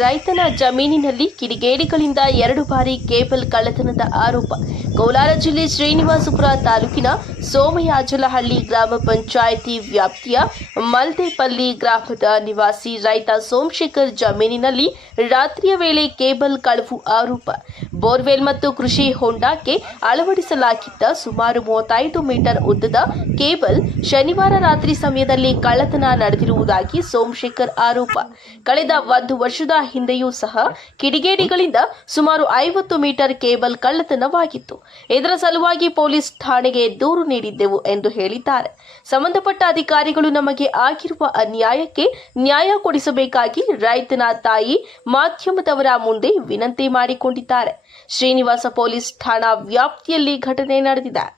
ರೈತನ ಜಮೀನಿನಲ್ಲಿ ಕಿಡಿಗೇಡಿಗಳಿಂದ ಎರಡು ಬಾರಿ ಕೇಬಲ್ ಕಳ್ಳತನದ ಆರೋಪ. ಕೋಲಾರ ಜಿಲ್ಲೆ ಶ್ರೀನಿವಾಸಪುರ ತಾಲೂಕಿನ ಸೋಮಯಾಜಲಹಳ್ಳಿ ಗ್ರಾಮ ಪಂಚಾಯಿತಿ ವ್ಯಾಪ್ತಿಯ ಮಲ್ದೇಪಲ್ಲಿ ಗ್ರಾಮದ ನಿವಾಸಿ ರೈತ ಸೋಮಶೇಖರ್ ಜಮೀನಿನಲ್ಲಿ ರಾತ್ರಿಯ ವೇಳೆ ಕೇಬಲ್ ಕಳವು ಆರೋಪ. ಬೋರ್ವೆಲ್ ಮತ್ತು ಕೃಷಿ ಹೊಂಡಕ್ಕೆ ಅಳವಡಿಸಲಾಗಿದ್ದ ಸುಮಾರು ಮೂವತ್ತೈದು ಮೀಟರ್ ಉದ್ದದ ಕೇಬಲ್ ಶನಿವಾರ ರಾತ್ರಿ ಸಮಯದಲ್ಲಿ ಕಳ್ಳತನ ನಡೆದಿರುವುದಾಗಿ ಸೋಮಶೇಖರ್ ಆರೋಪ. ಕಳೆದ ಒಂದು ವರ್ಷದ ಹಿಂದೆಯೂ ಸಹ ಕಿಡಿಗೇಡಿಗಳಿಂದ ಸುಮಾರು ಐವತ್ತು ಮೀಟರ್ ಕೇಬಲ್ ಕಳ್ಳತನವಾಗಿತ್ತು. ಇದರ ಸಲುವಾಗಿ ಪೊಲೀಸ್ ಠಾಣೆಗೆ ದೂರು ನೀಡಿದ್ದೆವು ಎಂದು ಹೇಳಿದ್ದಾರೆ. ಸಂಬಂಧಪಟ್ಟ ಅಧಿಕಾರಿಗಳು ನಮಗೆ ಆಗಿರುವ ಅನ್ಯಾಯಕ್ಕೆ ನ್ಯಾಯ ಕೊಡಿಸಬೇಕಾಗಿ ರೈತನ ತಾಯಿ ಮಾಧ್ಯಮದವರ ಮುಂದೆ ವಿನಂತಿ ಮಾಡಿಕೊಂಡಿದ್ದಾರೆ. ಶ್ರೀನಿವಾಸ ಪೊಲೀಸ್ ಠಾಣಾ ವ್ಯಾಪ್ತಿಯಲ್ಲಿ ಘಟನೆ ನಡೆದಿದೆ.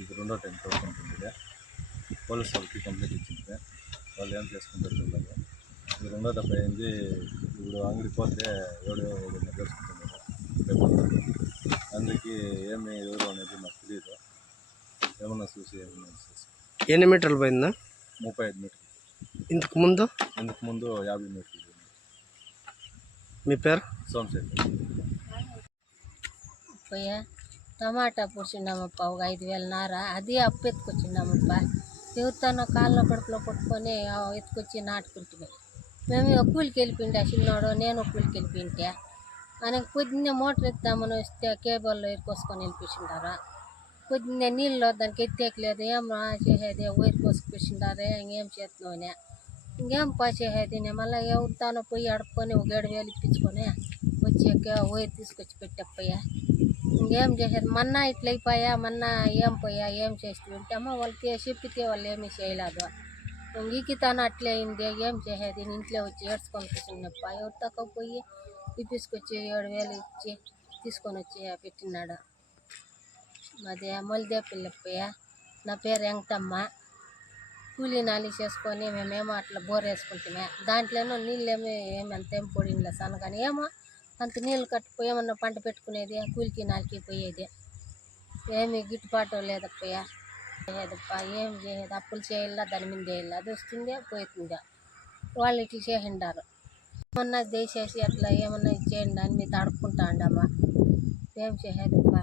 ఇది రెండో టైం కోసుకుంటుంది పోలీస్ వాళ్ళకి కంప్లైంట్ ఇచ్చింది వాళ్ళు ఏం చేసుకుంటారు చూడాలి. ఇది రెండో దెబ్బ అయింది ఇప్పుడు అంగడికి పోతే ఎవడో కేబుల్ అందుకే ఏమి ఎవరు అనేది నాకు తెలియదు ఏమన్నా చూసి ఏమన్నా చేసి. ఎన్ని మీటర్లు పోయిందా? ముప్పై ఐదు మీటర్లు. ఇంతకు ముందు? ఇంతకు ముందు యాభై మీటర్లు మీ పేరు? సోమశేఖర్. పోయా టమాటా పూడ్చిండామప్ప ఒక ఐదు వేల నార అది అప్పు ఎత్తుకొచ్చిండామప్ప ఎవరితోనో కాళ్ళ కడుపులో పట్టుకొని ఎత్తుకొచ్చి నాటుకుంటుంది మేము ఇక కూలికి వెళ్ళిపోయిండే చిన్నోడు నేను కూలికి వెళ్ళిపోయింటే. మనకి పొద్దున్నే మోటార్ ఎత్తామని వస్తే కేబుల్లో ఎరుకోసుకొని వెళ్ళిపోయిండారా. పొద్దున్నే నీళ్ళు దానికి ఎత్తేకలేదు ఏం చేసేది వైర్ కోసుకొచ్చిండారే ఇంకేం చేస్తున్నావునే ఇంకేం పా చేసేది నేను మళ్ళీ ఎవరితోనో పోయి అడుక్కొని ఒక ఏడు వేలు ఇప్పించుకొని వచ్చాక వైర్ తీసుకొచ్చి పెట్టకపోయా ఇంకేం చేసేది? మొన్న ఇట్లయిపోయా మొన్న ఏం పోయా ఏం చేస్తూ ఉంటామో వాళ్ళకి చెప్పితే వాళ్ళు ఏమీ చేయలేదు. ఇంగికితాను అట్లే అయింది. ఏం చేసేది? ఇంట్లో వచ్చి ఏడ్చుకొని కూర్చున్నప్ప. ఎవరి తక్కువ పోయి ఇప్పించుకొచ్చి ఏడు వేలు ఇచ్చి తీసుకొని వచ్చి పెట్టినాడు. మాది మొలిదే పిల్లప్పయ్య. నా పేరు వెంకటమ్మ. కూలీ నాలి చేసుకొని మేమేమో అట్లా బోర్ వేసుకుంటామే దాంట్లోనూ నీళ్ళేమో ఏమి అంత ఏం పొడిందిలే సన్నగాని ఏమో అంత నీళ్ళు కట్టుకుపోయి ఏమన్నా పంట పెట్టుకునేది కూలికి నాలికి పోయేది. ఏమి గిట్టుబాటు లేదప్పయ్యా. లేదప్పా ఏం చేయదు అప్పులు చేయాలా దాని మీద చేయాలా. అది వస్తుందే పోతుందా. వాళ్ళు ఇట్లా చేసిండారు. ఏమన్నా దయచేసి అట్లా ఏమన్నా చేయండి అని మీద అడుక్కుంటా ఉండమ్మా ఏం చేయదప్పా